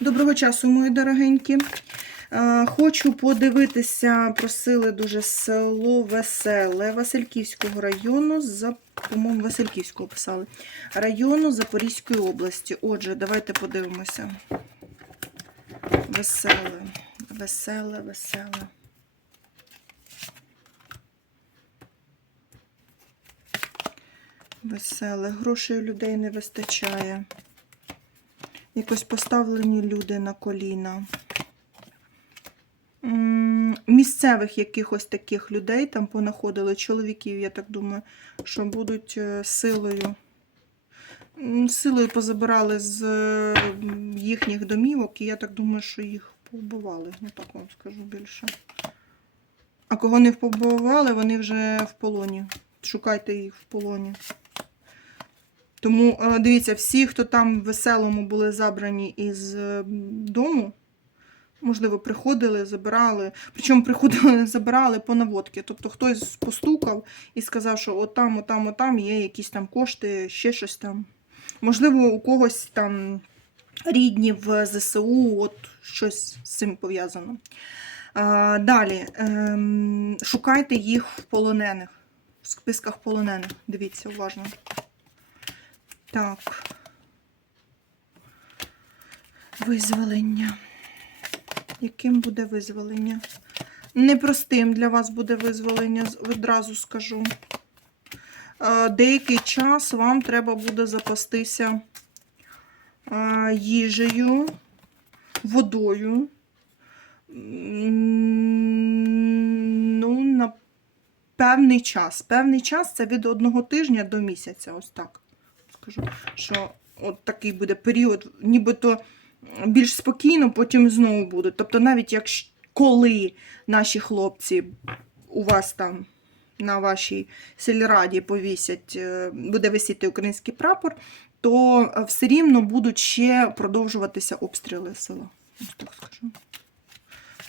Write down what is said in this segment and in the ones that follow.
Доброго часу, мої дорогенькі. Е, Хочу подивитися, просили дуже село Веселе Васильківського району, по-моєму, Васильківського писали, району Запорізької області. Отже, давайте подивимося. Веселе, веселе, веселе. Веселе. Грошей у людей не вистачає. Якось поставлені люди на коліна. Місцевих якихось таких людей там понаходили, чоловіків, я так думаю, що будуть е, силою. Силою позабирали з е, їхніх домівок, і я так думаю, що їх побували. Ну так вам скажу більше. А кого не побували, вони вже в полоні. Шукайте їх в полоні. Тому е, дивіться, всі, хто там в веселому були забрані із е, дому, можливо, приходили, забирали. Причому приходили, забирали по наводки. Тобто хтось постукав і сказав, що отам, отам, отам є якісь там кошти, ще щось там. Можливо, у когось там рідні в ЗСУ, от щось з цим пов'язано. Далі, ем, шукайте їх в полонених, в списках полонених. Дивіться уважно. Так. Визволення. Яким буде визволення? Непростим для вас буде визволення, одразу скажу. Е, Деякий час вам треба буде запастися е, їжею, водою. Ну, на певний час. Певний час це від одного тижня до місяця. Ось так скажу, що от такий буде період, нібито більш спокійно, потім знову буде. Тобто, навіть якщо коли наші хлопці у вас там на вашій сільраді повісять, е, буде висіти український прапор, то е, все рівно будуть ще продовжуватися обстріли села. Так скажу.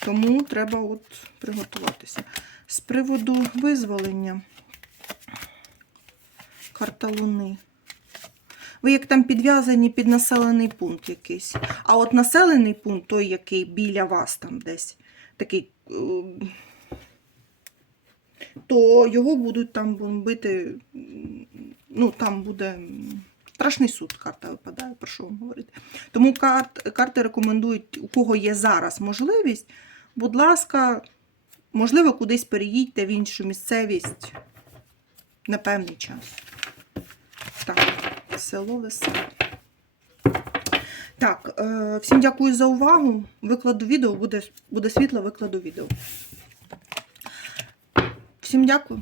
Тому треба от приготуватися. З приводу визволення карта Луни. Ви як там підв'язані під населений пункт якийсь. А от населений пункт, той, який біля вас там десь, такий, е, то його будуть там бомбити. Ну, там буде страшний суд, карта випадає, про що вам говорити. Тому карт, карти рекомендують, у кого є зараз можливість, будь ласка, можливо, кудись переїдьте в іншу місцевість на певний час. Так, село веселе. Так, е, всім дякую за увагу. Викладу відео, буде, буде світло, викладу відео. Всім дякую.